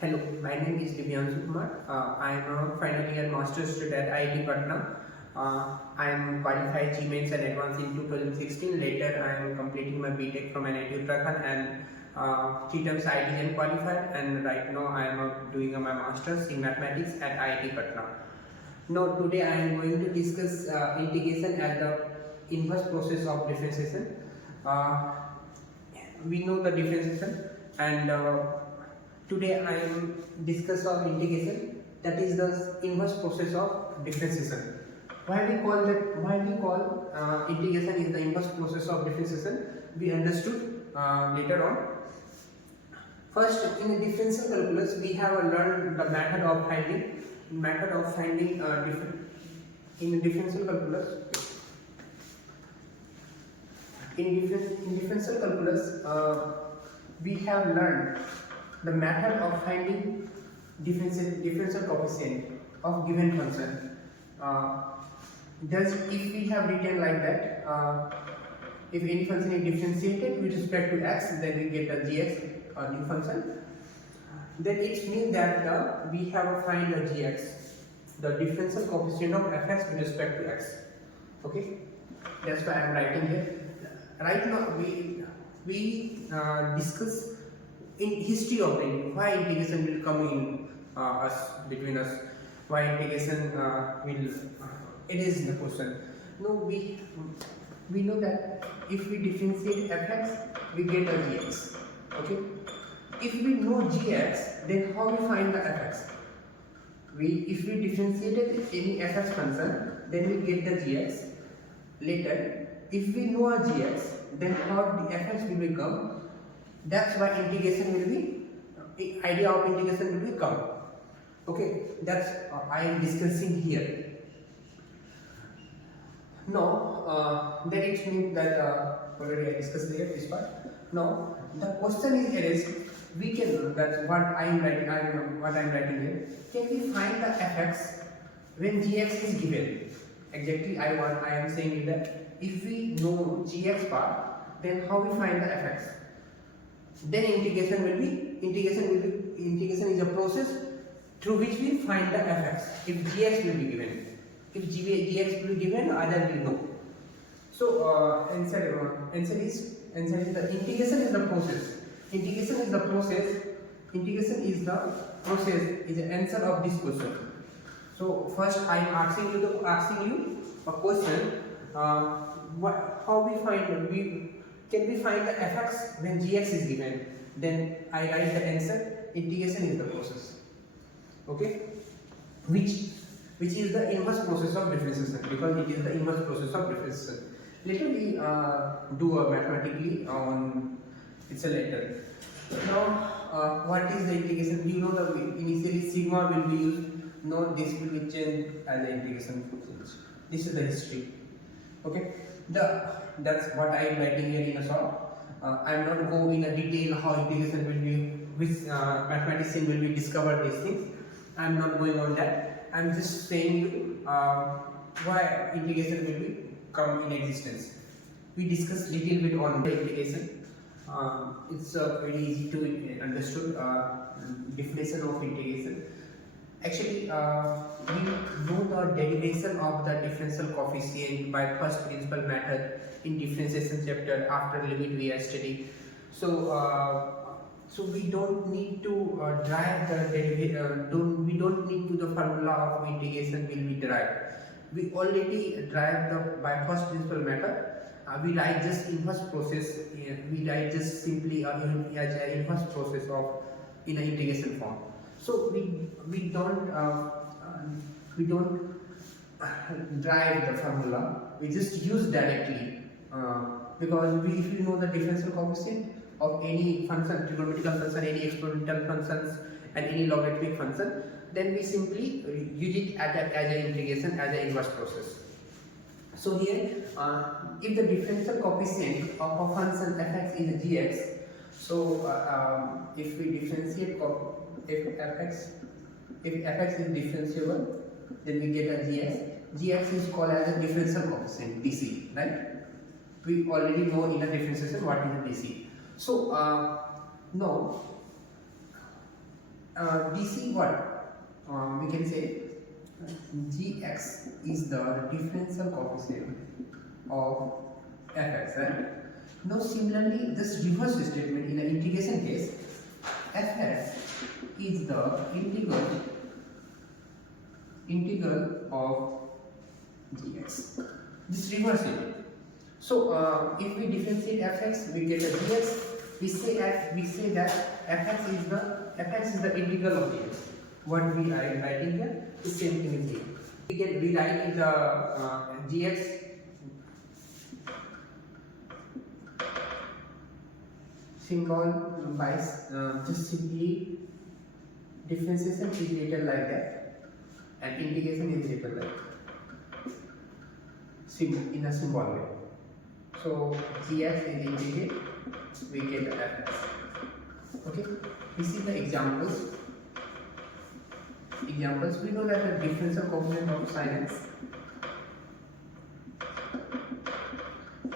Hello, my name is Kumar. I am a final year master's student at IIT Patna. I am qualified GEE Mains and Advanced in 2016. Later, I am completing my BTech from IIT Uttarakhand and 3 times IIT JEE qualified. And right now, I am doing my master's in mathematics at IIT Patna. Now, today I am going to discuss integration as the inverse process of differentiation. We know the differentiation and today I am discuss of integration, that is the inverse process of differentiation. Why we call integration is the inverse process of differentiation, we understood later on. First, in the differential calculus we have learned the method of finding in differential calculus. In differential calculus, we have learned the method of finding differential coefficient of given function. If we have written like that, if any function is differentiated with respect to x, then we get a gx, a new function. Then it means that we have to find a gx, the differential coefficient of fx with respect to x. Okay, that's why I am writing here. Right now we discuss in history of why integration will come in between us, why integration will it is the question. No, we know that if we differentiate fx, we get a gx. Okay, if we know gx, then how we find the fx? If we differentiated any fx function, then we get the gx. Later, if we know a gx, then how the fx will become. That's why integration will be, idea of integration will become. Okay, that's I am discussing here. Now, then it means that already I discussed here this part. Now, the question is asked. We can, that's what I am writing. What I am writing here. Can we find the fx when gx is given? Exactly, I am saying that if we know gx part, then how we find the fx? Then integration is a process through which we find the fx if gx will be given. If gx will be given, either we know. So answer is the integration is the process. Integration is the answer of this question. So first I am asking you a question. How we find can we find the fx when gx is given? Then I write the answer. Integration is the process. Okay, which is the inverse process of differentiation, because it is the inverse process of differentiation. Later we do mathematically on it's a later. Now what is the integration? You know the initially sigma will be used. No, this will be changed as the integration change. This is the history. Okay, that's what I am writing here in a short. I am not going in a detail how integration will be, which mathematician will be discovered these things. I am not going on that. I am just saying you why integration will be come in existence. We discussed little bit on the integration. It's very easy to understood definition of integration. Actually, we know the derivation of the differential coefficient by first principle method in differentiation chapter after limit we are studying. So we don't need to derive the derivation. We don't need to the formula of integration will be derived. We already derived the by first principle method. We write just inverse process. We write just simply as an inverse process of in an integration form. So we don't drive the formula. We just use directly because if you know the differential coefficient of any function, trigonometrical function, any exponential functions, and any logarithmic function, then we simply use it as an integration, as an inverse process. So here, if the differential coefficient of a function fx is gx, so if we differentiate if fx is differentiable, then we get a gx. Gx is called as a differential coefficient, dc, right? We already know in a differentiation what is a dc. So now DC what? We can say gx is the differential coefficient of fx, right? Now similarly, this reverse statement in an integration case, fx is the integral of gx. This reverse it. So if we differentiate fx, we get a gx. We say that fx is the integral of gx. What we are writing here is same thing as here. We can rewrite the gx symbol by just simply differentiation is written like that and integration is written like in a symbol way. So gx is integrated, we get the fx. Okay, this is the examples. We know that the differential coefficient of sin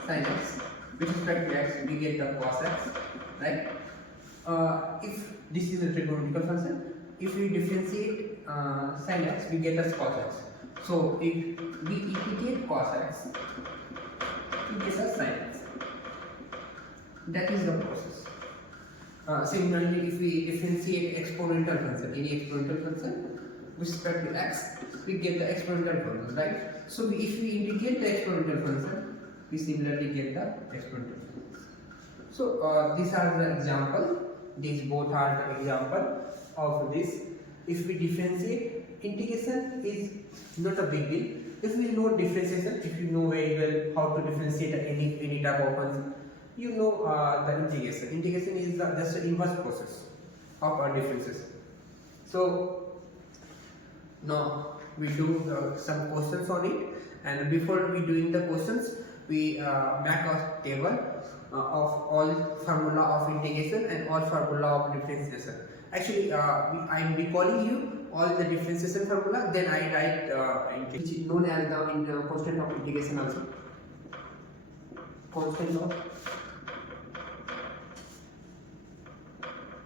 x with respect to x, we get the cos x, right? If this is a trigonometrical function, if we differentiate sin x, we get the cos x. So if we integrate cos x, we get a sin x. That is the process. Similarly, if we differentiate exponential function, any exponential function with respect to x, we get the exponential function, right? So if we integrate the exponential function, we similarly get the exponential function. So these are the example. These both are the example of this. If we differentiate, integration is not a big deal. If we know differentiation, if you know very well how to differentiate any type of function, you know the integration. Integration is just the inverse process of our differences. So now we do some questions on it, and before we doing the questions, we make a table of all formula of integration and all formula of differentiation. Actually, I am recalling you all the differentiation formula, then I write which is known as the constant of integration also.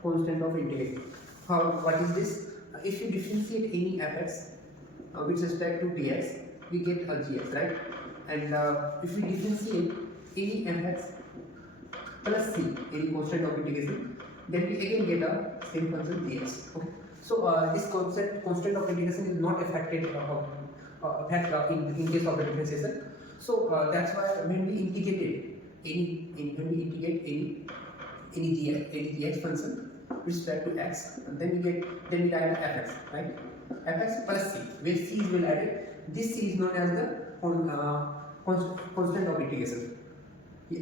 Constant of integration. What is this? If you differentiate any fx with respect to dx, we get a gx, right? And if we differentiate any fx plus c, any constant of integration, then we again get a same function dx. Okay. So this constant of integration is not affected in case of the differentiation. So that's why when we integrate any gx function with respect to x, then we write fx, right? Fx plus c, where c is will added. This c is known as the constant of integration.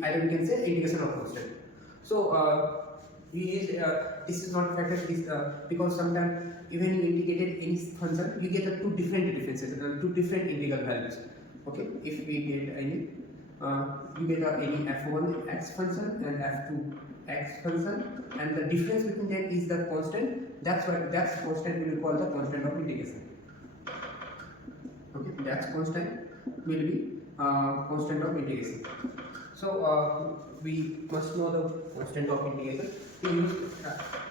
Either we can say integration of constant. So this is not affected because sometimes even you integrated any function, you get two different differences, two different integral values. Okay, if we get any, you get any f1 x function and f2 x function, and the difference between them is the constant. That's why that's constant we will call the constant of integration. Okay, that's constant will be constant of integration. So we must know the constant of integration. We use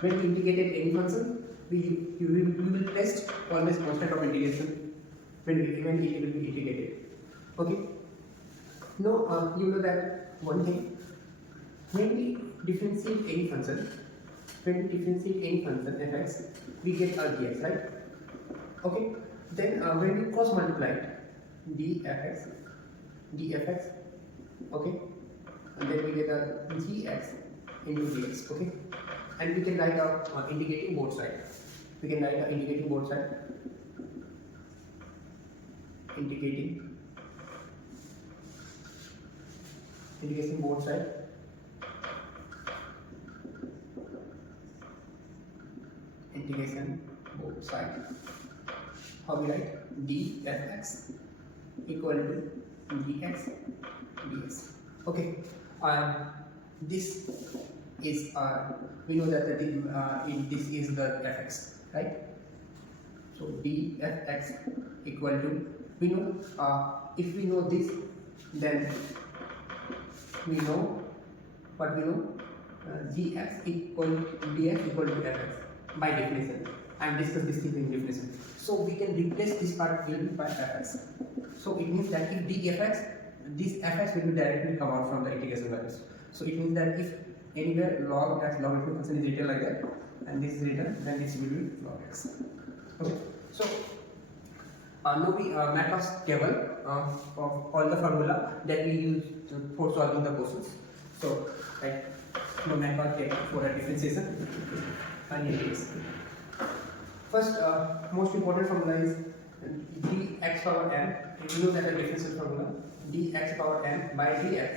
when we integrated any function, we will test always constant of integration when it will be integrated. Okay. Now you know that one thing, when we differentiate any function, fx, we get a gx, right? Okay. Then when we cross multiply dfx, okay, and then we get a gx into dx, okay, and we can write integrating both sides. Integrating both sides how we write dfx equal to dx ds. Okay, this is we know that this is the fx, right? So dfx equal to, we know if we know this, then we know what we know, dx equal to fx. by definition. I am discuss this thing in definition. So we can replace this part will be by fx. So it means that if dfx, this fx will be directly come out from the integration values. So it means that if anywhere log x logarithmic function is written like that, and this is written, then this will be log x. Okay. So now we Matlab's table of all the formula that we use for solving the questions. So right, no Matlab table for a differentiation and integration. First, most important formula is dx power n. You know that the differential formula dx power n by dx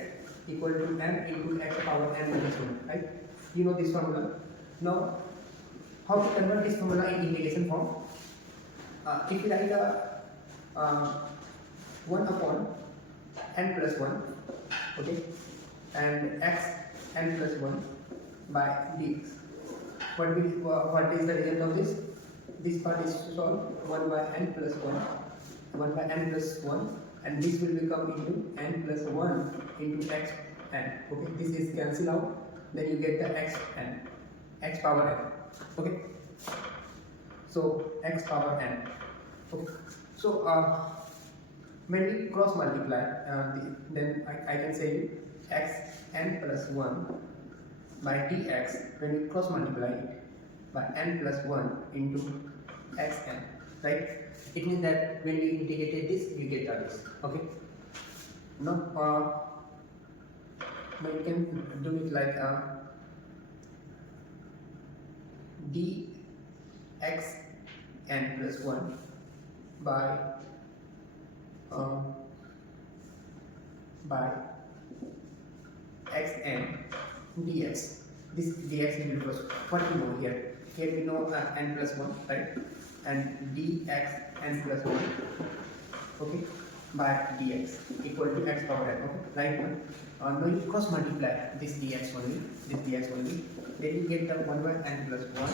equal to n into x power n minus 1. Right? You know this formula. Now, how to convert this formula in integration form? If you write a 1 upon n plus 1, okay, and x n plus 1 by dx. What is the result of this? This part is to solve 1 by n plus 1 by n plus 1, and this will become into n plus 1 into x n. Okay, this is cancel out, then you get the x n, x power n. Okay, so x power n. Okay, so when we cross multiply, then I can say x n plus 1 by dx, when we cross multiply it by n plus 1 into xn, right? It means that when we integrated this, we get this. Okay. Now, we can do it like dxn plus 1 by xn dx. This dx will be plus what we know here. Here we know n plus 1, right? And dx n plus 1, okay, by dx equal to x power n. Okay, right? Now you cross multiply this dx only, then you get the 1 by n plus 1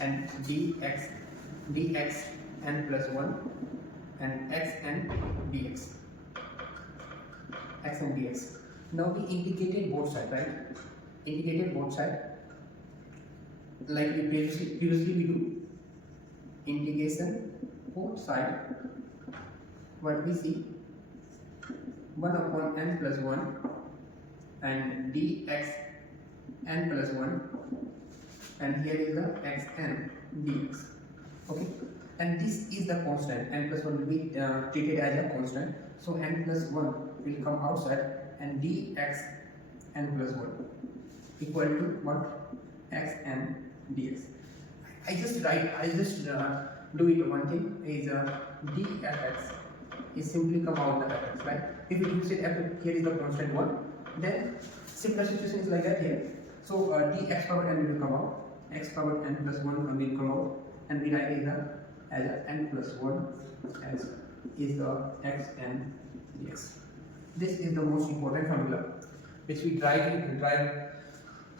and dx n plus 1 and xn dx. Now we integrated both sides, right? Integrated both sides like we previously we do. Integration both sides. What we see 1 upon n plus 1 and dx n plus 1, and here is the xn dx. Okay, and this is the constant. N plus 1 will be treated as a constant, so n plus 1 will come outside, and dx n plus 1 equal to what? Xn dx. I just do it one thing is dfx is simply come out the fx, right? If you say f, here is the constant 1, then similar situation is like that here. So dx power n will come out, x power n plus 1 will come out, and we write it as n plus 1 as is the xn dx. This is the most important formula which we drive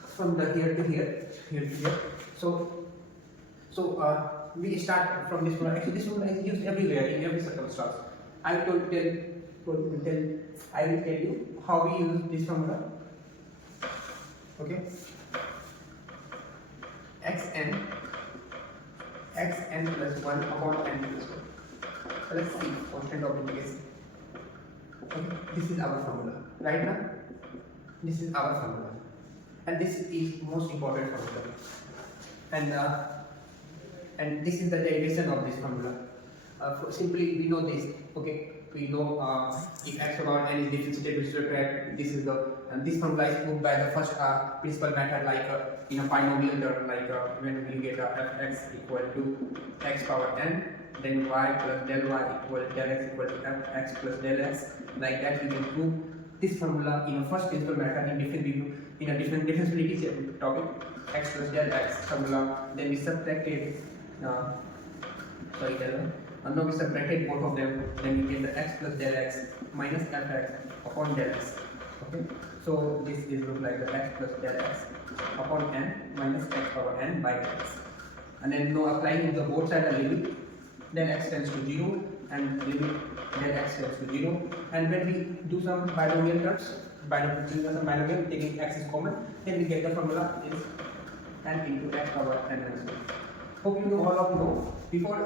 from the here to here. So we start from this formula. Actually, this formula is used everywhere in every circumstance. I will tell you how we use this formula. Okay, xn plus 1 upon n plus 1. Let's see constant of integration. Okay, this is our formula right now. This is our formula, and this is most important formula. And this is the derivation of this formula. Simply we know this. Okay, we know if x power n is differentiated with respect, this is the, and this formula is proved by the first principal method, like in a binomial term, like when we get fx equal to x power n, then y plus del y equal del x equal to fx plus del x. Like that, we can prove this formula in a first principal method in a different differentiability topic, x plus del x formula. Then we subtracted now we separated both of them, then we get the x plus del x minus fx upon del x. Okay, so this is look like the x plus del x upon n minus x power n by del x. And then now applying to the both side a limit, then x tends to 0 and limit then x tends to 0. And when we do some binomial terms, binomial taking x is common, then we get the formula is and into x power n and so on. Hope you know, all of you know. Before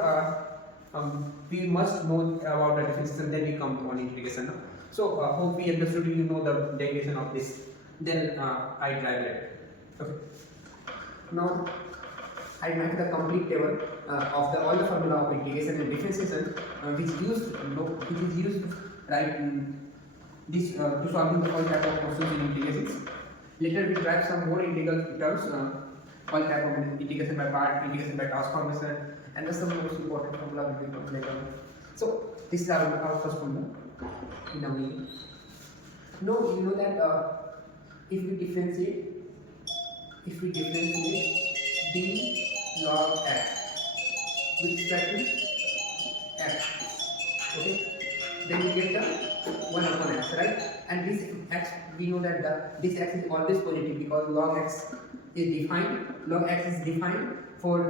we must know about the differentiation, then we come on integration. No? So hope we understood, you know the derivation of this. Then I drive it. Okay. Now I make the complete table of all the formula of integration and differentiation, which is used right this to solving the all type of questions in integrations. Later we drive some more integral terms, all type of integration by part, integration by transformation, and the some most important formula will be come later. So this is our first formula in our meaning. Now you know that if we differentiate d log x with respect to x, okay, then we get the 1 upon x, right? And this x, we know that this x is always positive because log x is defined for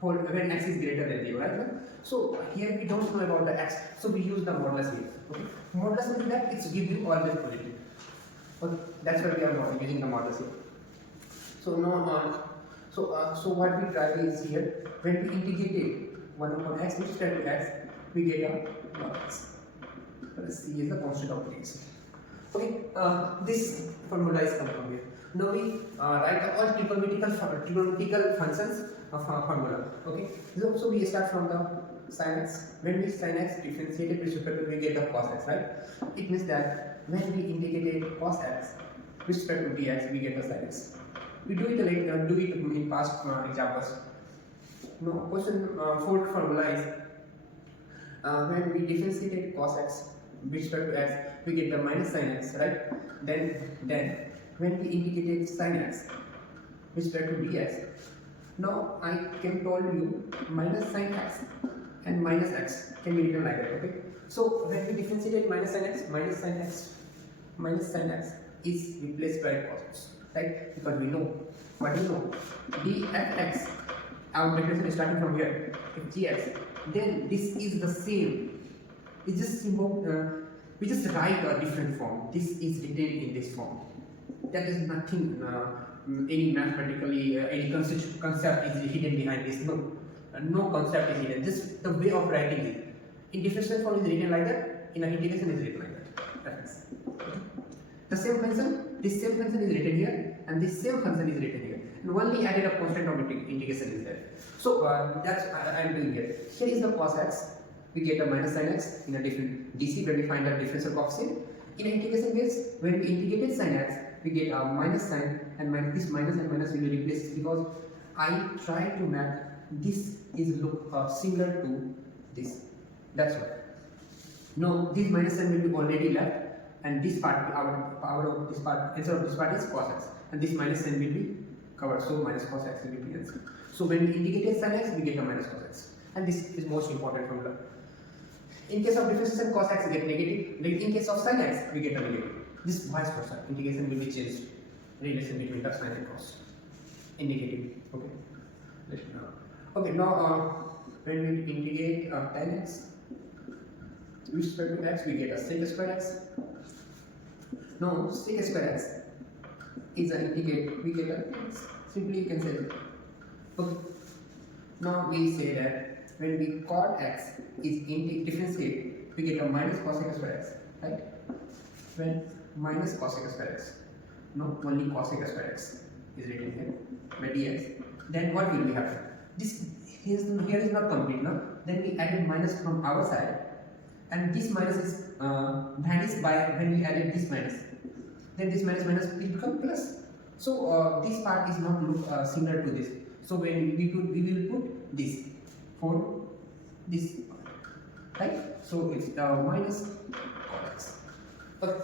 when x is greater than 0, right? So here we don't know about the x, so we use the modulus here. Okay, modulus means that it's give you always positive. Okay, that's why we are using the modulus here. So now so what we try is here, when we integrate 1 upon x with respect to x, we get a log x. Let's see is the constant of x. Okay, this formula is come from here. Now we write all trigonometrical functions of our formula. Okay, so we start from the sin x. When we sin x differentiated with respect to, we get the cos x, right? It means that when we integrate cos x with respect to dx, we get the sin x. We do it later, in past examples. No, question 4 formula is when we differentiate cos x with respect to x, we get the minus sin x, right? Then when we integrate sin x with respect to dx, now I can tell you minus sin x and minus x can be written like that. Okay. So when we differentiate minus sin x is replaced by cos x, right? Because we know what we know, dfx, our definition is starting from here, if gx, then this is the same. It's just simple. We just write a different form. This is written in this form. That is nothing. Any mathematically any concept is hidden behind this. No concept is hidden. Just the way of writing it. In differential form is written like that. In an integration is written like that. That is. The same function. This same function is written here, and this same function is written here. And only added a constant of integration is there. So that's I am doing here. Here is the cos x. We get a minus sin x in a different DC when we find a differential coefficient. In integration case, when we integrated sin x, we get a minus sign, and this minus and minus will be replaced because I try to make this is look similar to this. That's why. No, this minus sign will be already left, and this part, our of this part, answer of this part is cos x, and this minus sign will be covered. So minus cos x will be answer. So when we integrate sin x, we get a minus cos x, and this is most important formula. In case of differentiation, cos x get negative. In case of sin x, we get a negative. This vice versa. Integration will be changed. Relation between the sin and cos in negative. Okay. Okay. Now when we integrate tan x with respect to x, we get a sec square x. No, sec square x is an integrate. We get a simply you can say that. Okay. Now we say that when we cot x is differentiate, we get a minus cos x square x, right? When minus cos x square x, no, only cos x square x is written here by dx. Then what will be happen? This here is not complete, no? Then we added minus from our side, and this minus is vanished by when we added this minus. Then this minus will become plus. So this part is not look similar to this. So when we will put this for this, right? So it's minus cos x. Okay.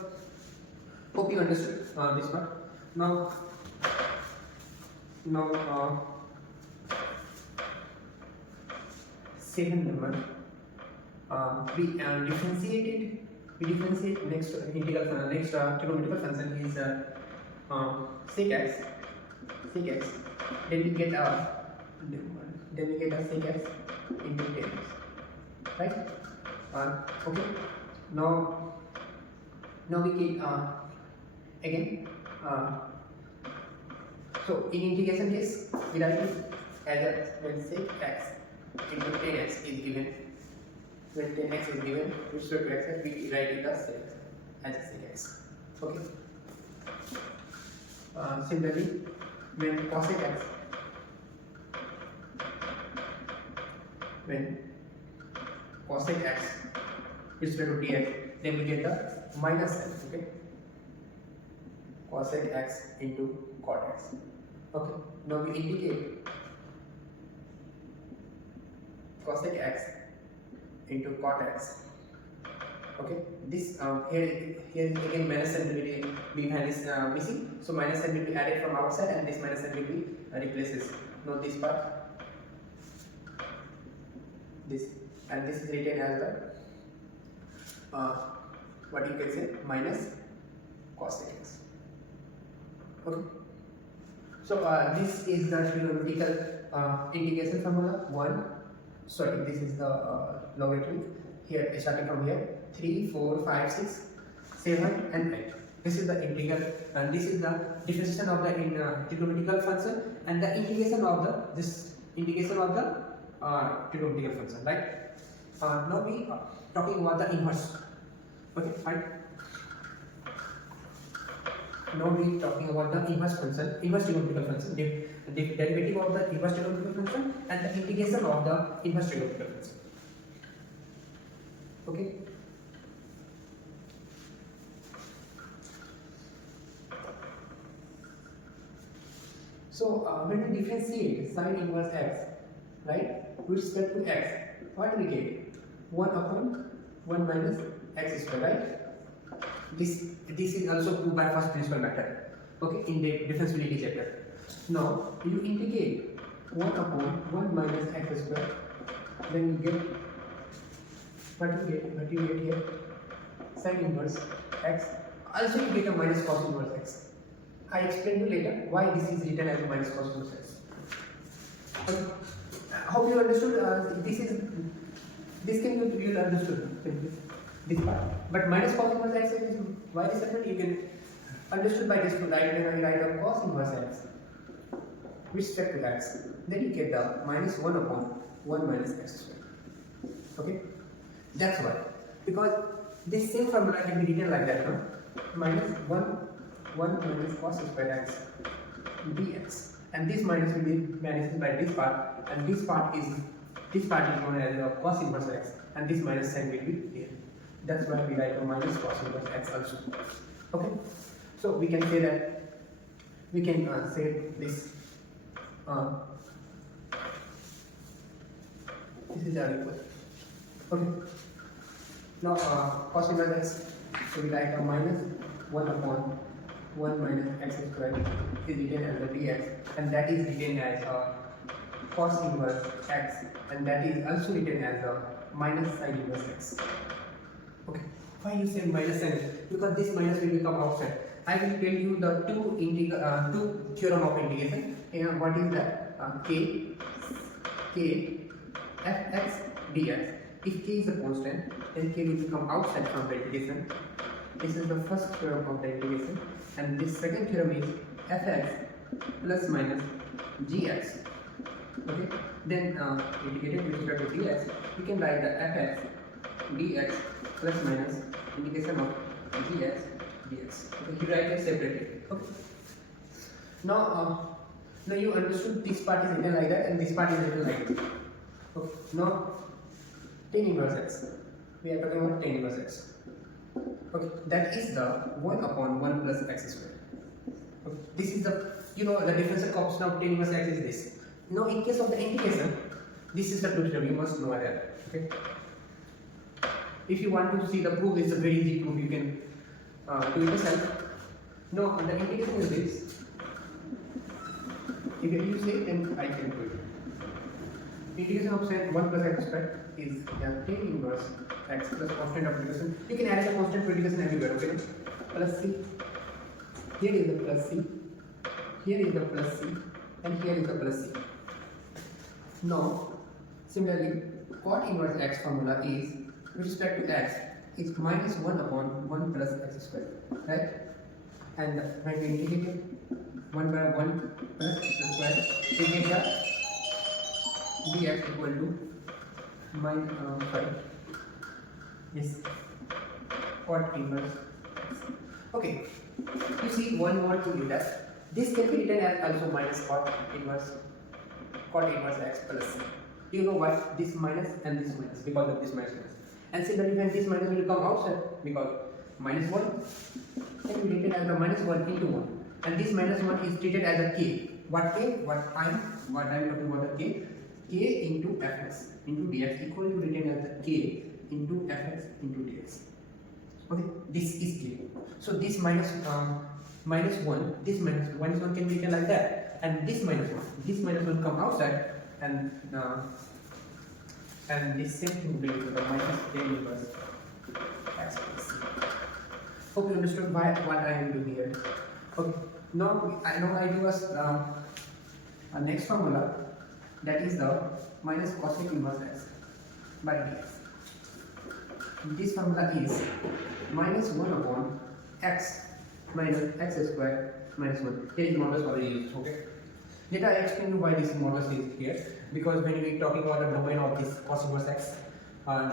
Hope you understood this part. Now second number, we differentiate next integral next trigonometrical function is sec x. Then we get a sec x into tan x, right? Okay. Now we get again So in integration case, we write it as a when sec x into 10x is given. When 10x is given, with respect to x, we write it as sec x. Okay. Similarly, when cosec x, with respect to dx, then we get the minus sign. Okay. Cosec x into cot x. Okay. Now we indicate cosec x into cot x. Okay. This here is again minus sign will be missing. So minus sign will be added from our side, and this minus sign will be replaces. Now this part, this, and this is written as the what you can say minus cosec x. Okay. So this is the trigonometrical integration formula 1. Sorry, this is the logarithm. Here starting from here 3, 4, 5, 6, 7 and 8. This is the integral, and this is the differentiation of the trigonometrical function and the integration of the trigonometrical function, right? Now we are talking about the inverse. Okay, fine. Now we are talking about the inverse trigonometrical function, the derivative of the inverse trigonometrical function and the integration of the inverse trigonometrical function. Okay. So when we differentiate sine inverse x, right, with respect to x, what we get? 1 upon 1 minus x square, right? This is also proved by first principle method. Okay, in the differentiability chapter. Now you integrate 1 upon 1 minus x square, then you get what you get here, sine inverse x. Also you get a minus cos inverse x. I explain you later why this is written as a minus cos inverse x. Okay. Hope you understood. This can you understood this part. But minus cos inverse x is why this happened. You can understood by this to write when I write a cos inverse x with respect to x. Then you get the minus 1 upon 1 minus x square. Okay. That's why, because this same formula can be written like that, no? Minus 1 minus cos square x dx, and this minus will be managed by this part, and this part is known as the cos inverse x, and this minus sign will be here. That's why we write a minus cos inverse x also. Okay, so we can say that say this. This is our equal. Okay. Now cos inverse x, so we write a minus 1 upon 1 minus x square is written as a dx, and that is written as a cos inverse x, and that is also written as a minus sine inverse x. Okay. Why you say minus sign? Because this minus will become outside. I will tell you the two theorem of integration. What is that? K fx dx. If k is a constant, then k will become outside from the integration. This is the first theorem of the integration, and this second theorem is fx plus minus gx. Okay, then integrated with respect to dx, we can write the fx dx plus minus integration of gx dx. Okay, you write it separately. Okay. Now you understood this part is written like that, and this part is written like that. Okay. Now tan inverse x. We are talking about tan inverse x. Okay, that is the 1 upon 1 plus x square. Okay. This is the the differential coefficient of tan inverse x is this. Now in case of the integration, this is the two theorem. You must know that. Okay. If you want to see the proof, it's a very easy proof. You can do it yourself. No, the integration is this. If you say, then I can do it. Integration of say 1 plus x square is tan inverse x plus constant of integration. You can add a constant for integration everywhere. Okay. Plus c. Here is the plus c. Here is the plus c, and here is the plus c. Now, similarly, cot inverse x formula is with respect to x is minus 1 upon 1 plus x square, right? And when we integrate 1 by 1 plus x square. We get the dx equal to minus 5. Yes, cot inverse. Okay, you see one more to do that. This can be written as also minus cot inverse x plus c. Do you know why? This minus and this minus, because of this minus. And similarly, when this minus will come outside, because minus 1 can be written as the minus 1 into 1, and this minus 1 is treated as a k. What k? What I'm talking about the k into fx into dx equal to written as the k into fx into dx. Okay, this is clear. So this minus 1, this minus 1 can be written like that, and this minus 1 come outside, and this same thing will be the minus k inverse x plus c. Hope you understood what I am doing here. Okay, now I do a next formula, that is the minus cosec inverse x by dx. This formula is minus 1 upon x minus x square minus 1. Here is modulus already used. Okay, let I explain you why this modulus is here. Because when we are talking about the domain of this cos inverse x,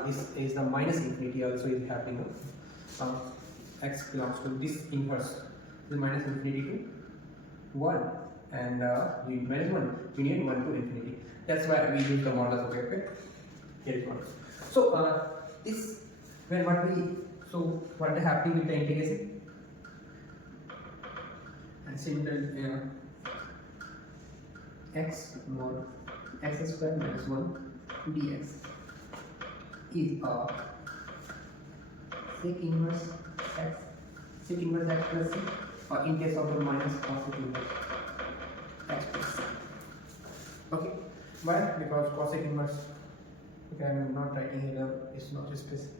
this is the minus infinity also is happening. X belongs to this inverse, the minus infinity to 1, and minus 1 union 1 to infinity. That's why we use the modulus. Okay, here is modulus. So this what is happening with the integration, and similarly x mod x square minus 1 dx is a sec inverse x plus c, or in case of the minus cosec inverse x plus c. Okay, why? Because cosec inverse, okay, I am not writing here, it's not specific.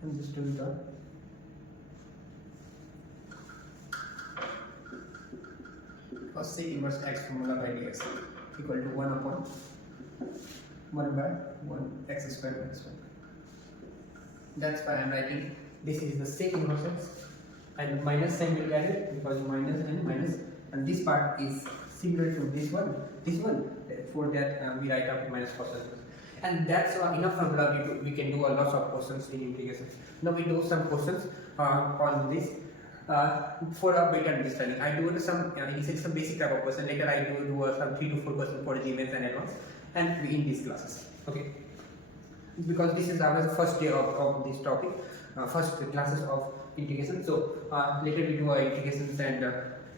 I'm just doing the cosec inverse x formula by dx equal to 1 upon 1 by 1 x square minus 1. That's why I'm writing this is the sec inverse x, and minus sign will be added because minus and minus, and this part is similar to this one. For that we write out minus cos inverse. And that's enough formula. We can do a lot of questions in integration. Now we do some questions on this for a better understanding. I do some some basic type of question. Later I do some 3 to 4 questions for Gmails and advanced, and in these classes. Okay, because this is our first day of this topic, first classes of integration. So later we do integrations and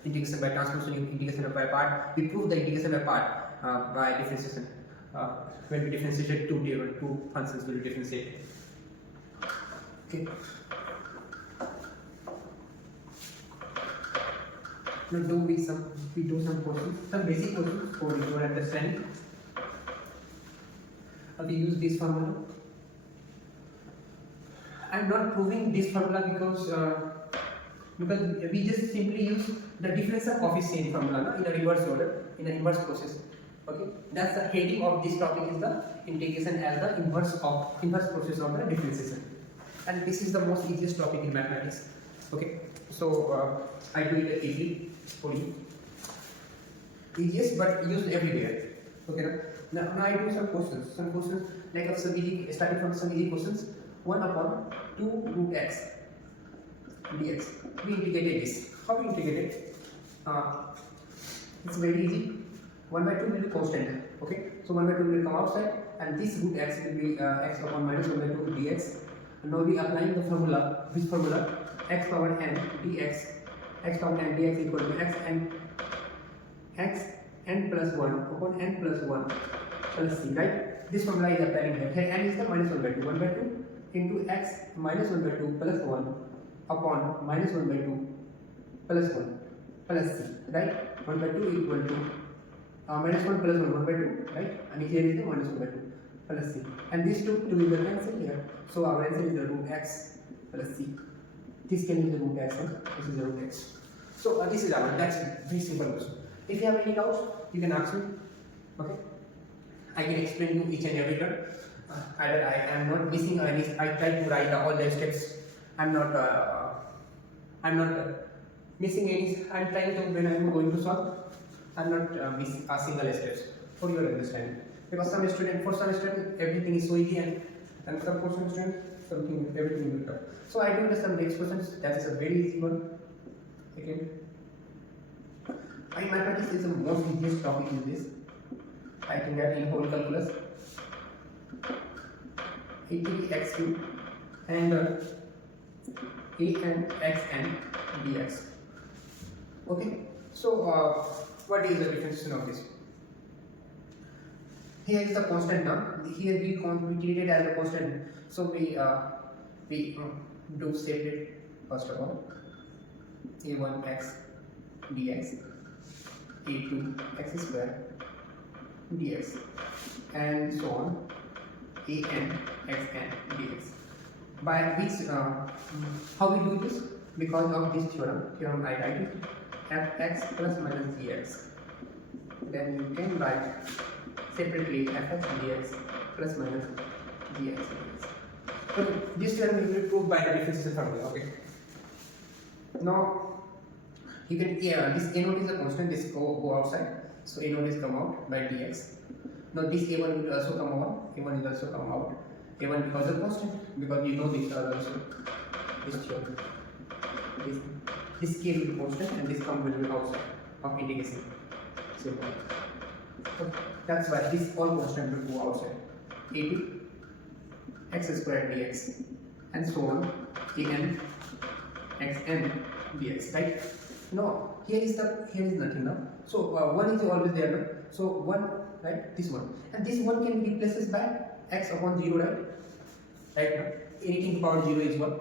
integration by transformation, integration by part. We prove the integration by part by differentiation. When we differentiate two functions will be differentiated. Okay. Now we do some questions, some basic questions for your understanding. We use this formula. I am not proving this formula because we just simply use the differential coefficient formula in a reverse order, in an inverse process. Okay, that's the heading of this topic, is the integration as the inverse process of the differentiation, and this is the most easiest topic in mathematics. Okay, so I do it easily for you, easiest but used everywhere. Okay, now I do some questions like some easy, starting from some easy questions. 1 upon 2 root x dx. We integrated this. How we integrated? It's very easy. 1 by 2 will be constant. Okay, so 1 by 2 will come outside, and this root x will be x upon minus 1 by 2 dx. And now we applying the formula. This formula, x power n dx, x power n dx equal to x n plus 1 upon n plus 1 plus c. Right? This formula is applying here. Here n is the minus 1 by 2. 1 by 2 into x minus 1 by 2 plus 1 upon minus 1 by 2 plus 1 plus c. Right? 1 by 2 equal to minus 1 plus 1, 1 by 2, right? And here is the minus 1 by 2 plus c. And these two will cancel here. So our answer is the root x plus c. This can be the root x, and this is the root x. So this is our, that's it. Very simple question. If you have any doubts, you can ask me. Okay, I can explain you each and every term. I am not missing any. I try to write all the steps. I'm not missing any. I'm trying to, when I'm going to solve, I'm not missing a single steps for your understanding. Because some student, for some student, everything is so easy, and some for some student, something, everything will be tough. So I do some next questions. That is a very easy one. Again, mathematics is the most easiest topic in this. I think that in whole calculus, 80x cube and a and x and dx. Okay, so what is the definition of this? Here is the constant term. Here we treat it as a constant. So we do separate first of all. A1 x dx, a2 x square dx, and so on. A n x n dx. By which how we do this? Because of this theorem I write it fx plus minus gx. Then you can write separately fx dx plus minus gx dx. So this theorem will be proved by the differentiation formula. Okay. Now you can this a naught is a constant. This go outside. So a naught is come out by dx. Now this a1 will also come out. A1 will also come out. A1 because of constant, because you know these are also this theorem. This k will be constant and this term will be outside of integration. Simple. So that's why this all constant will go outside. A2 x squared dx and so on. An xn dx. Right? No, here is nothing now. So one is always there. No? So one, right? This one, and this one can be replaced by x upon 0, right? Right now, anything to power 0 is 1.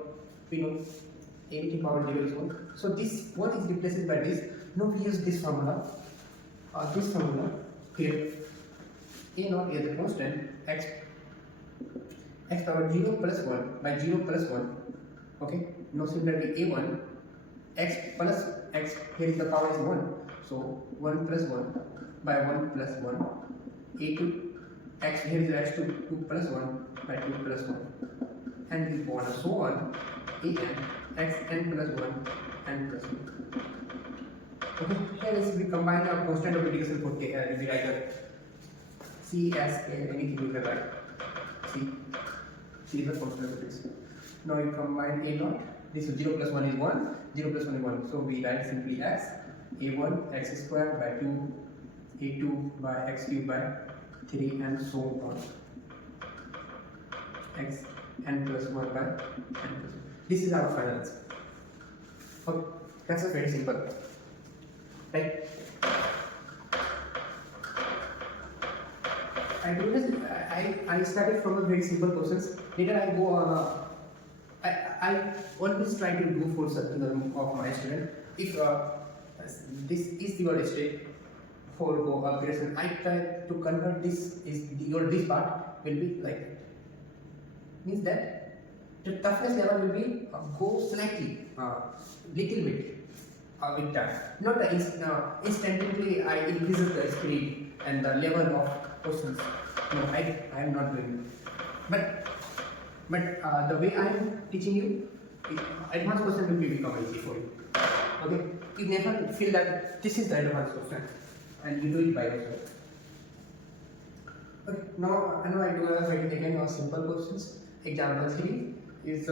We know anything power 0 is 1. So this one is replaced by this. Now we use this formula. Here, a naught is a constant x power 0 plus 1 by 0 plus 1. Okay. Now similarly a1 x plus x, here is the power is 1. So 1 plus 1 by 1 plus 1. A2 x, here is x to 2 plus 1 by 2 plus 1, and we go on so on. A n x n plus 1 n plus 1. Okay, here is we combine our constant of integration for k. We write a c as k, anything we can write. C is the constant of integration. Now we combine a naught. This is 0 plus 1 is 1. 0 plus 1 is 1. So we write simply x a1 x square by 2 a2 by x cube by 3 and so on. X n plus 1 by n plus 1. This is our final answer. Okay, that's a very simple, right? I do this. I started from a very simple questions. Later I go. I always try to do full circle of my student. If this is your state for go operation, I try to convert this this part will be like that. Means that the toughness level will be go slightly, little bit with time. Not the instantly I increase the speed and the level of questions. No, I am not doing it. But the way I am teaching you, advanced question will become easy for you. Okay, you never feel that this is the advanced question, and you do it by yourself. Okay, now I do writing again of simple questions. Example 3 is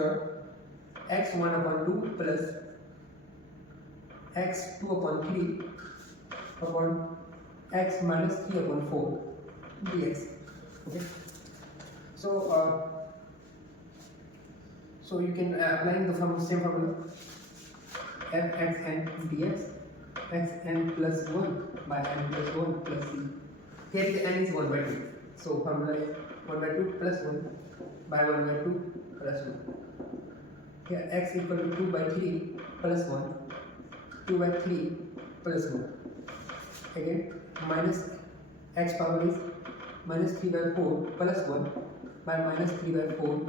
x1 upon 2 plus x2 upon 3 upon x minus 3 upon 4 dx. Okay, so you can apply the same formula fxn dx xn plus 1 by n plus 1 plus c. Here the n is 1 by 2. So formula is 1 by 2 plus 1 by 1 by 2 plus 1. Here x equal to 2 by 3 plus 1, 2 by 3 plus 1. Again minus x power is minus 3 by 4 plus 1 by minus 3 by 4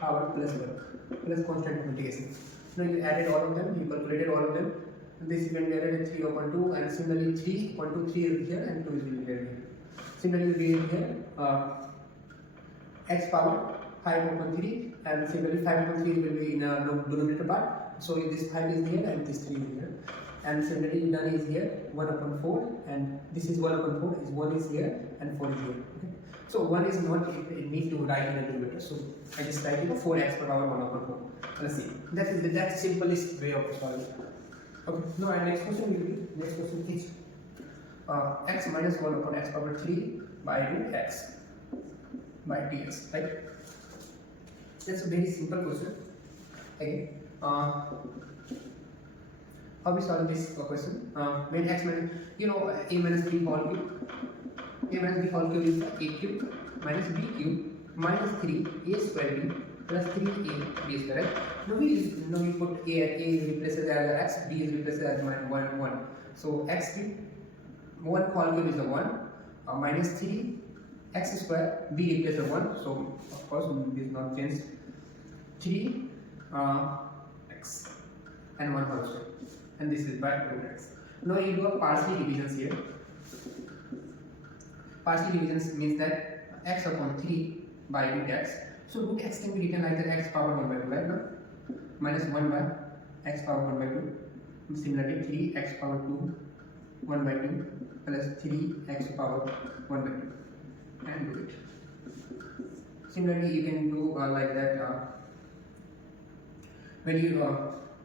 power plus 1 plus constant multiplication. Now you added all of them, you calculated all of them. This you can be added 3 upon 2, and similarly 3 upon 2, 3 is here and 2 is here. Similarly we have here x power 5 upon 3, and similarly 5 upon 3 will be in a denominator part. So this 5 is here and this 3 is here. and similarly done is here 1 upon 4, and this is 1 upon 4, is 1 is here and 4 is here. Okay, so 1 is not, it need to write in a numerator, so I just write it 4x per power 1 upon 4. Let's see, that's the simplest way of solving. Okay, now our next question will be, next question is x minus 1 upon x power 3 by root x by dx, right? That's a very simple question. Again, how we solve this question? When x minus, you know, a minus b whole cube, a minus b whole cube is a cube minus b cube minus 3 a square b plus 3a b square, right? Now we put a replaces as x, b is replaced as 1. So x cube, 1 whole cube is a 1, minus 3 x square, b replaces 1, so of course this is not changed, 3 x and 1 whole square, and this is by root x. Now you do a partial divisions here. Partial divisions means that x upon 3 by root x. So root x can be written like the x power 1 by 2, right? No? Minus 1 by x power 1 by 2. Similarly 3 x power 2 1 by 2 plus 3 x power 1 by 2, and do it. Similarly you can do like that. When you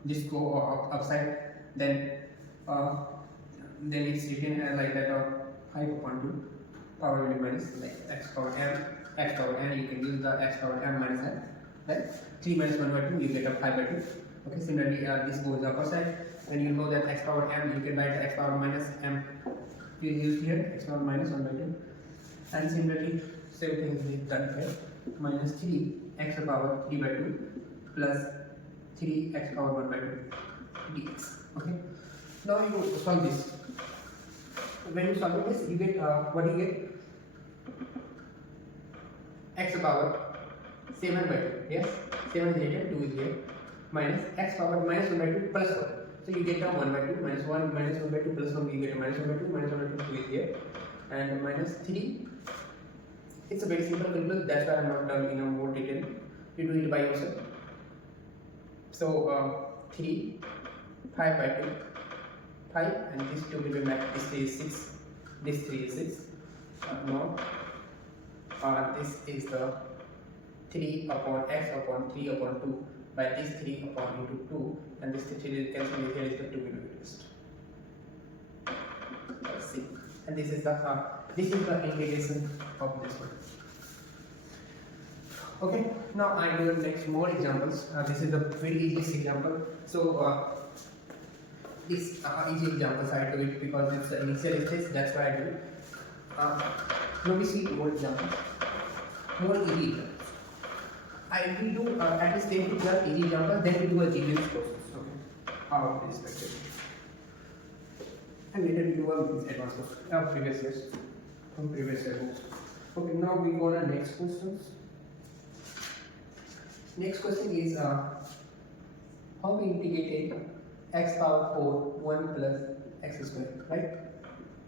just go upside, then it's written like that 5 upon 2 power will be minus like x power n, you can use the x power m minus n, right? 3 minus 1 by 2, you get a 5 by 2. Okay, similarly this goes opposite. When you know that x power m, you can write x power minus m, you use here x power minus 1 by 2, and similarly same thing is done here, minus 3 x power 3 by 2 plus 3 x power 1 by 2 dx. Okay, now you solve this. When you solve this, you get what you get, x power 7 by 2, yes, 7 is here, 2 is here, minus x power minus 1 by 2 plus 1. So you get a 1 by 2 minus 1 minus 1 by 2 plus 1, you get a minus 1 by 2 minus 1 by 2, 2 is here, and minus 3. It's a very simple calculus, that's why I am not done in a more detail. You do it by yourself. So 3, 5 by 2, 5, and this 2 will be back, this 3 is 6, this 3 is 6. Now this is the 3 upon x upon 3 upon 2 by this 3 upon into 2, and this 3 is cancelled, here is the 2 will be reduced. Let's see, and this is the integration of this one. Okay, now I will next more examples. This is a very easy example. So this easy examples I do it because it's the initial stage. That's why I do it. Now we see more examples, more easy examples. I will do at least 10 to 12 easy examples. Then we do a GBS process. Okay, how it is expected, and later we do a advanced process. Previous years, from previous years. Okay, now we go on to next questions. Next question is how we integrated x power 4 1 plus x square, right?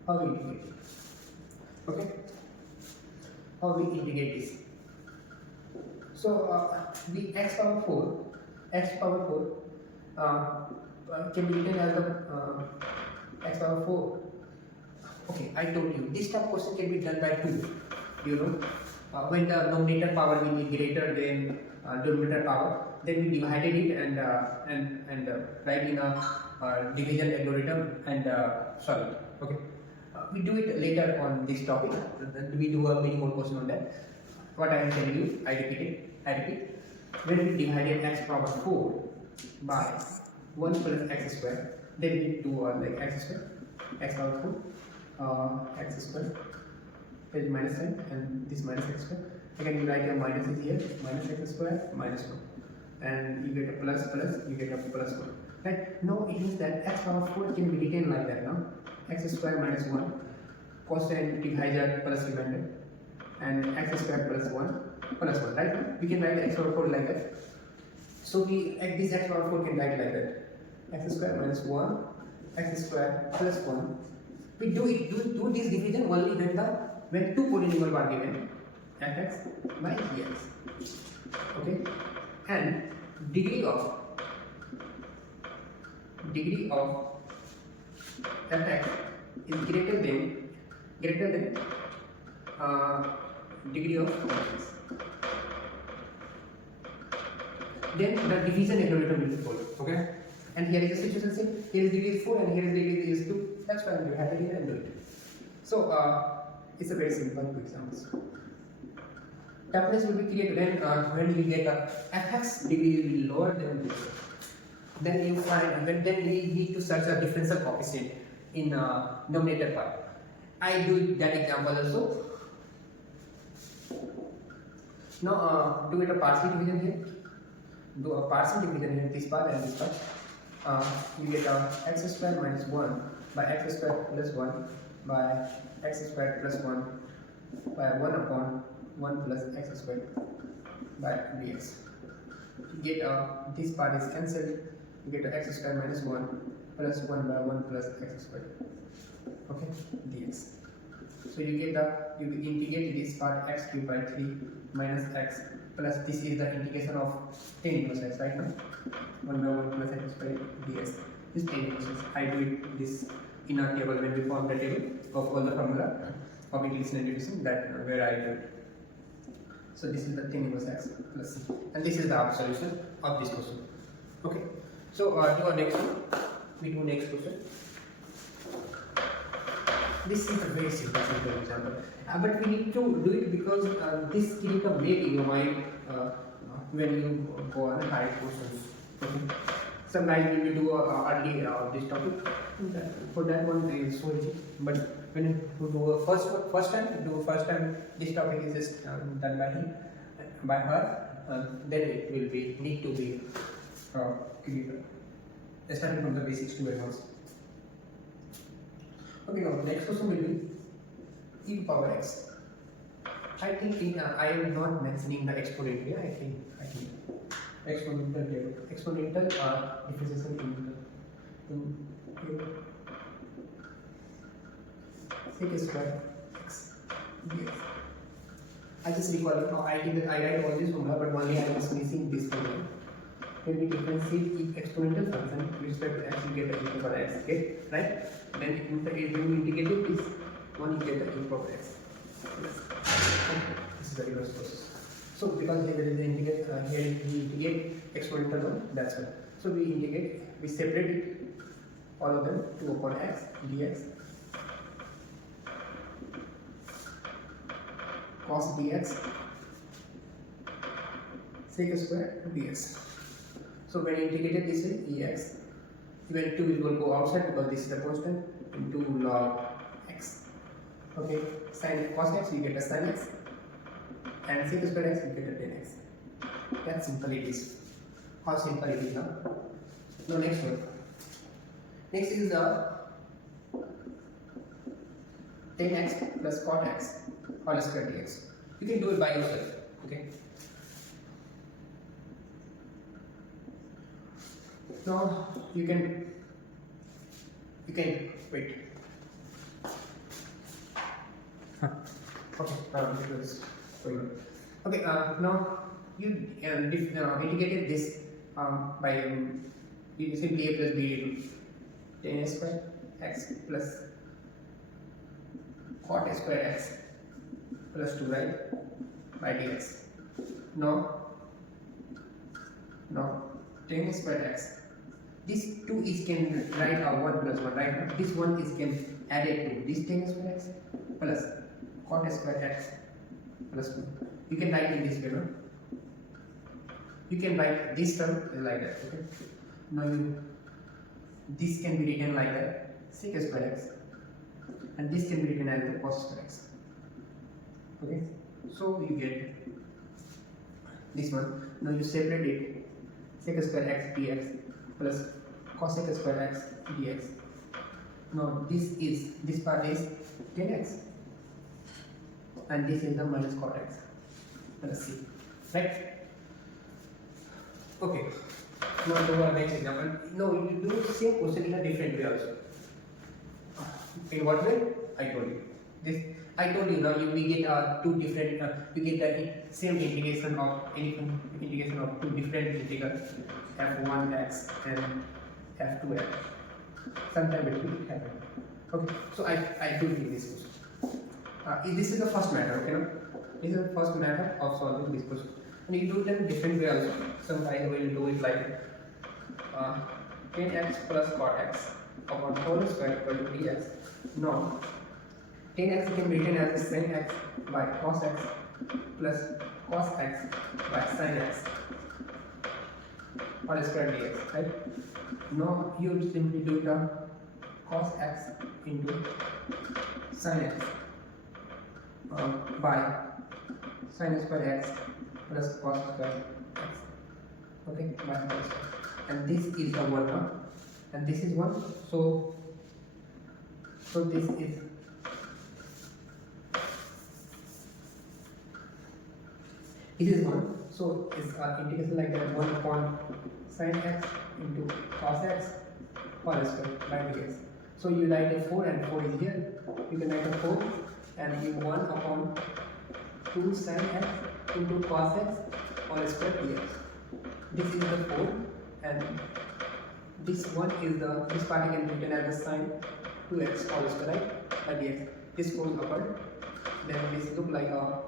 How we integrate? Okay, how we integrate this? So the x power 4 can be written as the x power 4. Okay, I told you this type of question can be done by 2. You know, when the numerator power will be greater than denominator power, then we divided it and write in a division algorithm and solve it. Okay, we do it later on this topic. Then we do a many more question on that. What I am telling you, I repeat. When we divided x power 4 by 1 plus x square, then we do like x square, x power 4, x square is minus 10, and this minus x square. Again you write a minus is here, minus x square minus 1, and you get a plus, you get a plus 1. Right? Now it means that x power 4 can be written like that now. X square minus 1, constant divisor plus remainder, and x square plus 1 plus 1, right? We can write x power 4 like that. So we at this x power 4 can write like that. X square minus 1, x square plus 1. We do this division only when two polynomials are given, fx by gx. Okay, and degree of fx is greater than degree of x, then the division algorithm will fall. Okay, and here is the situation, say here is degree is 4 and here is degree is 2. That's why you have to do it and do it. So it's a very simple example. Toughness will be created when you get a fx degree will be lower than this. Then you find, then we need to search the differential coefficient in numerator part. I do that example also. Now do it a partial division here. Do a partial division in this part and this part. You get x square minus 1 by x square plus 1 by x square plus 1 by 1 upon 1 plus x square by dx. You get this part is cancelled. You get x square minus 1 plus 1 by 1 plus x square. Okay, dx. So you get you integrate this part x cubed by 3 minus x plus this is the integration of 10 inverse x, right now 1 by 1 plus x square dx is 10 inverse x. I do it this in our table when we form the table of all the formula of integration and reduction, that where I do it. So this is the 10 inverse x plus c, and this is the solution of this question. Okay, so do our next one. We do next question. This is a very simple example, but we need to do it because this create a make in your mind when you go on high questions. Okay. Sometimes we will do early this topic. For that one it is so easy, but when you do a first time this topic is just done by her, then it will be need to be created starting from the basics to advanced. Okay, now the next question will be e to power x. I think I am not mentioning the exponent here. I think exponential differentiation in sec square x dx. I just recall it now. I write all this formula, but only I was missing this formula. When we differentiate each exponential function with respect to x, you get the e to power x. Okay, right? Then when you integrate this one, you get the e to power x. Yes. This is the reverse process. So because here there is the integrate, here we integrate exponential one. That's why. So we separate it, all of them, 2 upon x dx cos dx sec square dx. So when you integrate this way, ex, even 2 will go outside because this is the constant, into log x. Okay, sin cos x you get a sin x, and sec square x you get a 10x. That simple it is. How simple it is now. Now next one. Next is the 10x plus cot x whole square dx. You can do it by yourself. Okay. Now you can wait. Okay, okay. Now you integrated this by you simply a plus b 10 square x plus cot square x plus 2, right, by dx. Now 10 square x. This 2 is can write 1 plus 1, right? This 1 is can add it to this 10 square x plus cot square x plus 2. You can write in this way, no? You can write this term like that. Okay. Now this can be written like that, sec square x, and this can be written as the cos square x. Okay. So you get this one. Now you separate it, sec square x dx plus cosec square x dx. Now this part is 10x, and this is the minus cot x plus c, right? Okay. Now do our next example. No, you do the same question in a different way also. In what way? I told you. I told you now we get two different. We get the same integration of two different integrals, f1x and f2x. Sometime it will happen. Okay, so I do think this question. This is the first matter, okay? No? This is the first matter of solving this question. And you do it in different way also. Sometimes we will do it like 10x plus cot x upon whole square equal to dx. Now 10x can be written as sin x by cos x plus cos x by sin x all square dx, right? Now you simply do the cos x into sin x by sin square x plus cos square x, okay, by whole square. And this is the one now, and this is one, so this is one, so it's integration like that, 1 upon sin x into cos x whole square by dx. So you write a 4 and 4 is here, you can write a 4 and you 1 upon 2 sin x into cos x whole square dx. This is the 4 and this one is the, this part can be written as a sin 2x whole square, right, by dx. This goes upward, then this look like a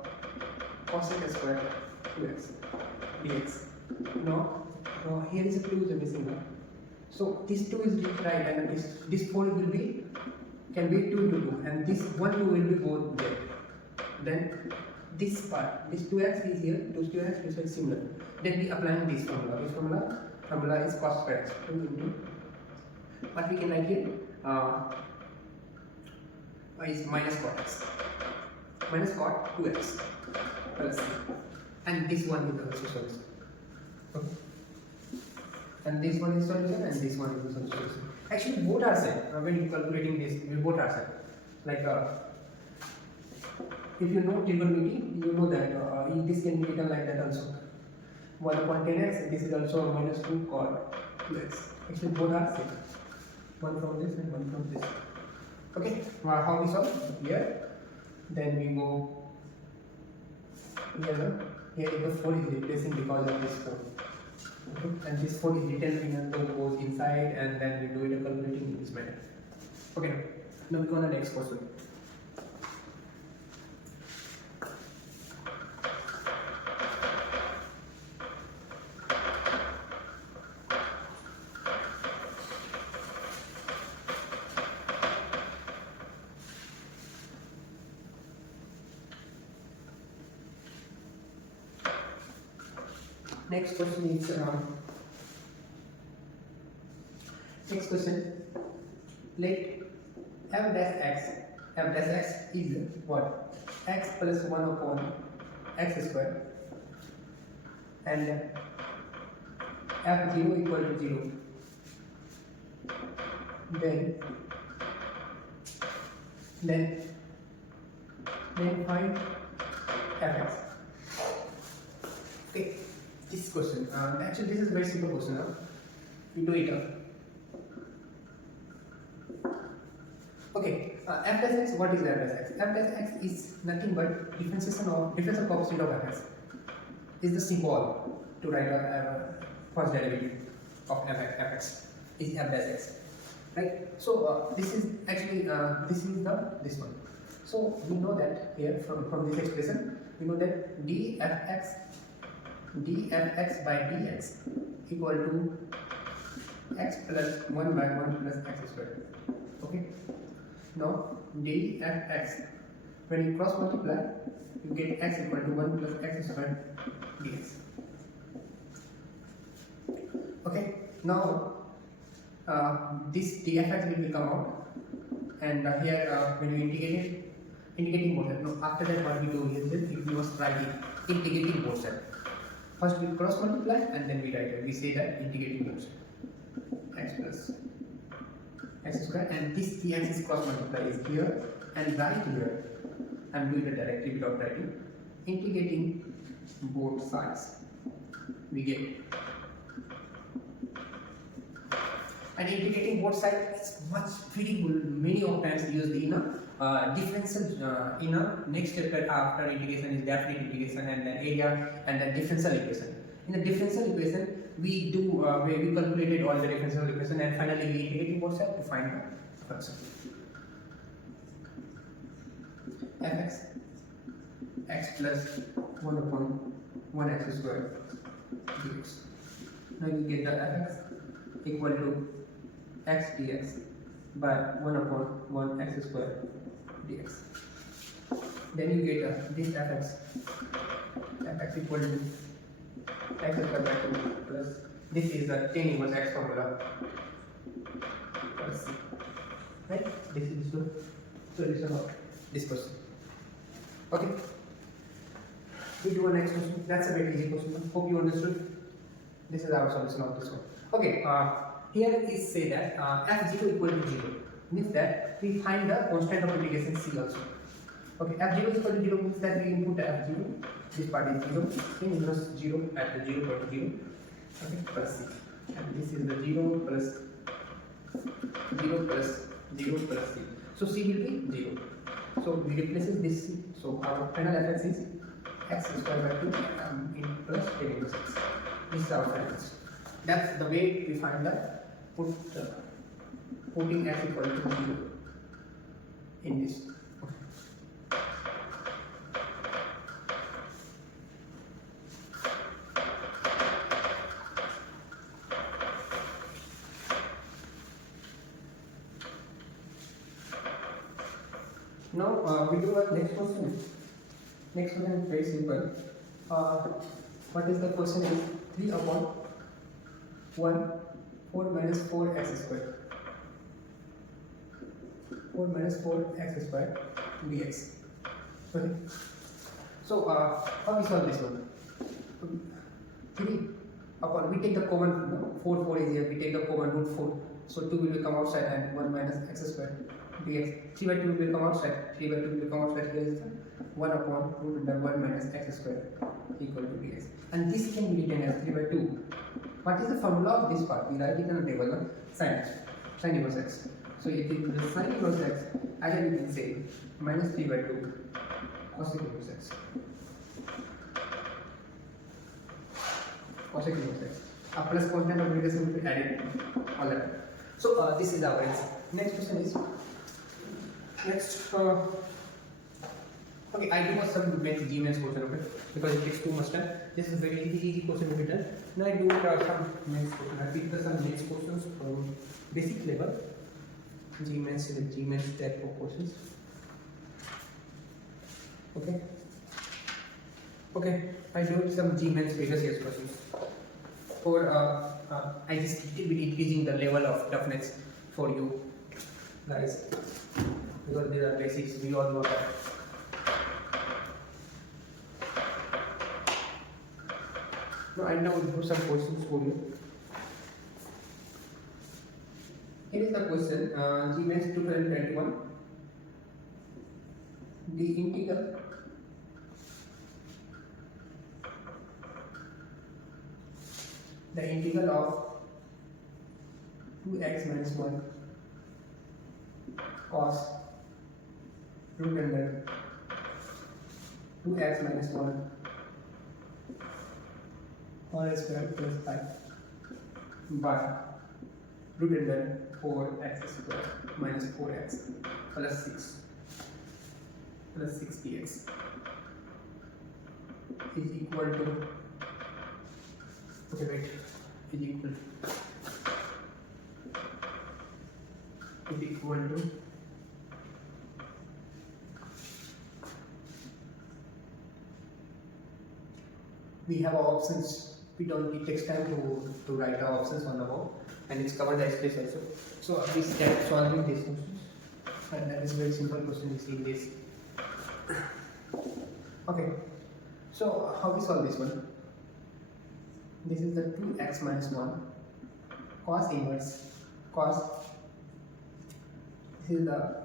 cos x square 2x dx. Now here is a 2 is missing now. So this 2 is right, and this 4 will be, can be 2 into 2, and this 1 2 will be both there. Then this part, this 2x is here, 2x, this is similar. Then we applying this formula. This formula is cos square x, 2 into, what we can write here is minus cot x, minus cot 2x plus, and this one is also solution. Okay. And this one is solution, and this one is also solution. Actually, both are same. When you calculating this, both are same. Like if you know trigonometry, you know that this can be written like that also. 1 upon 10x. This is also minus 2 cot 2x. Actually, both are same. One from this and one from this. Okay. How we solve here? Then we go here. Here the 4 is replacing because of this 4. Okay. And this 4 is written in the goes inside, and then we do it calculating in this manner. Okay. Now we go on the next question. Next question is next question. Let f dash x is what? X plus 1 upon x square, and f0 equal to 0. Then find fx. Okay. This question, actually this is a very simple question. You do it. Okay, f dash x, what is f dash x? F dash x is nothing but difference of coefficient of fx. Is the symbol to write a first derivative of fx is f dash x, right? So this is actually this one. So we know that here from this expression we know that dfx by dx equal to x plus 1 by 1 plus x squared. Okay. Now dfx, when you cross multiply, you get x equal to 1 plus x squared dx. Okay. Now this dfx will come out, and here when you integrating both sides. Now after that, what we do is that if you must write it integrating both sides. First we cross multiply, and then we write it. We say that integrating both sides. X plus x square, and this dx is cross multiply is here, and right here I'm doing it directly without writing. Integrating both sides, we get, and integrating both sides is much very good. Many of times used in a differential in a next step after integration is definite integration, and then area, and then differential equation. In the differential equation, we calculated all the differential equation, and finally we integrate both sides to find the function. Fx x plus 1 upon 1x squared dx. Now you get the fx equal to x dx by 1 upon 1x squared dx. Then you get this fx equal to x squared by 2 plus, this is the tan inverse x formula, plus c. Right? This is the solution of this question. Okay. We do a next question. That's a very easy question. Hope you understood. This is our solution of this one. Okay. Here is say that f0 equal to 0. Means that we find the constant of integration c also. Okay. f0 is equal to 0 means that we input the f0. This part is 0. Then inverse 0 at the 0 equal to 0. Okay. Plus c. And this is the 0 plus 0 plus 0 plus c. So c will be 0. So we replaces this c. So our final fx is x squared by 2 in plus tan inverse x. This is our final answer. That's the way we find the putting x equal to 0 in this. Now we do our next question. Next question is very simple. What is the question? Is 3 upon 1 4 minus 4x squared. 4 minus 4x squared dx. Okay. So how we solve this one? 3 upon, we take the common, 4 is here, we take the common root 4. So 2 will come outside and 1 minus x squared dx. 3 by 2 will come outside. 3 by 2 will come outside. Here is 1 upon root under 1 minus x squared equal to dx. And this can be written as 3 by 2. What is the formula of this part? We write it in the table of sin inverse x. So if it is the sin inverse x, again we can say minus 3 by 2 cosec inverse x. Cosec inverse x. Plus constant of integration will be added. All that. So this is our answer. Next question is okay, I do some G maths question, okay, because it takes too much time. This is a very easy question to be done. Now I do some maths question. I pick some maths questions from basic level. G maths type of questions. Okay. Okay, I do some G maths previous year's questions. For I just will be increasing the level of toughness for you guys, because these are basics. We all know that. Now I now do some questions for you. Here is the question, G maths 2021. The integral of 2x minus 1 cos root under 2x minus 1 whole square plus 5 by root under 4x square minus 4x plus 6 dx is equal to, okay wait, is equal to we have our options. It takes time to write our options on the board, and it's covered the space also. So we start solving these questions, and that is a very simple question you see in this. Okay, so how we solve this one? This is the 2x minus 1 cos inverse cos. This is the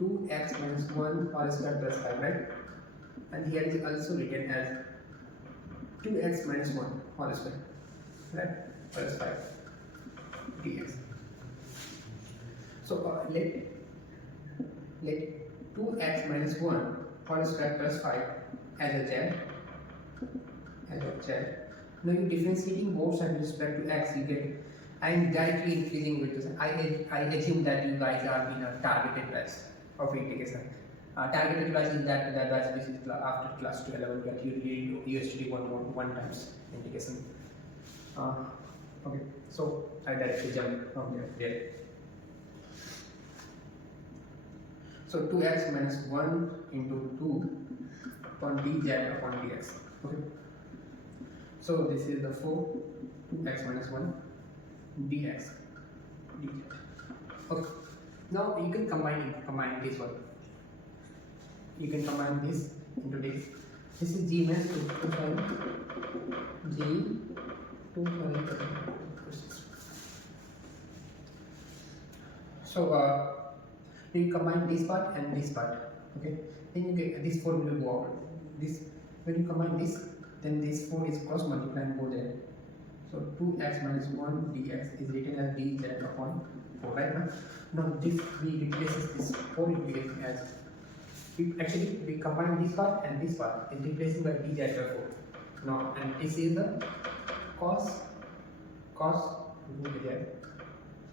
2x minus 1 whole square plus 5, right? And here is also written as 2x minus 1 whole square, right? Plus 5 dx. So let 2x minus 1 whole square plus 5 as a z. Now you differentiating both sides with respect to x, you get, I'm directly increasing with this. I assume that you guys are in a targeted batch of integration. Targeted class is that batch which is after class 12 that you used to do one times integration. Okay, so I directly jump from there. So 2x minus 1 into 2 upon dz upon dx. Okay. So this is the 4 2x minus 1 dx. Okay. Now you can combine this one. You can combine this into this. This is g minus 2 g 2 So you combine this part and this part. Okay. Then you get this 4 will go out. This when you combine this, then this 4 is cross multiply and go there. So 2x minus 1 dx is written as dz upon 4, right? Now this we replaces this 4 equation as we combine this part and this part is replacing by dz by 4. Now and this is the cos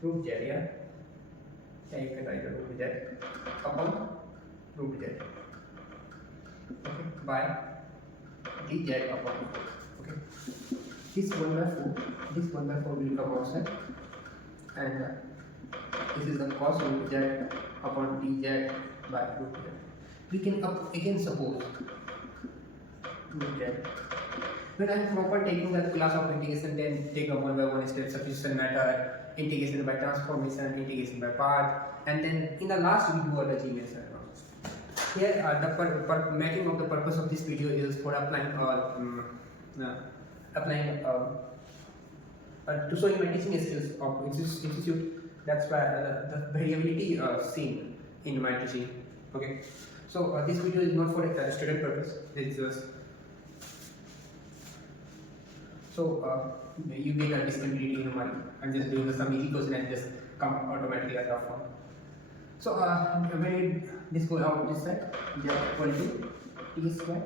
root z, yeah. Yeah, you can write the root z upon root z. Okay, by dz upon 4. Okay. This 1 by 4 will come outside, and this is the cos root z upon dz by root z. We can again suppose root z. When I am proper taking the class of integration, then take a 1 by 1 step substitution method, integration by transformation, integration by part, and then in the last we do the G method. Here the making of the purpose of this video is for applying to show you my teaching skills of institute. That's why the variability seen in my teaching. Okay, so this video is not for a student purpose. This is just you get a discontinuity in mind. I'm just doing some easy question and just come automatically at that one. So when this goes out this side, they are equal to t square.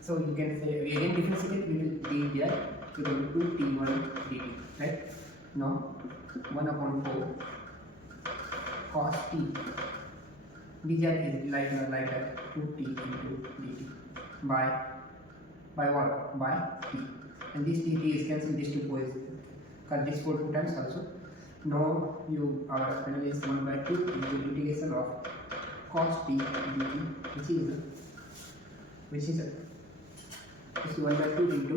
So you can say we again differentiate with d there equal to t1 dt, right? Now 1 upon 4 cos t dz is like 2t into dt by what? By t. And this dt is cancelled, these 2 points, cut this 4 2 times also. Now you are finally 1 by 2 into integration of cos t dt, which is 1 by 2 into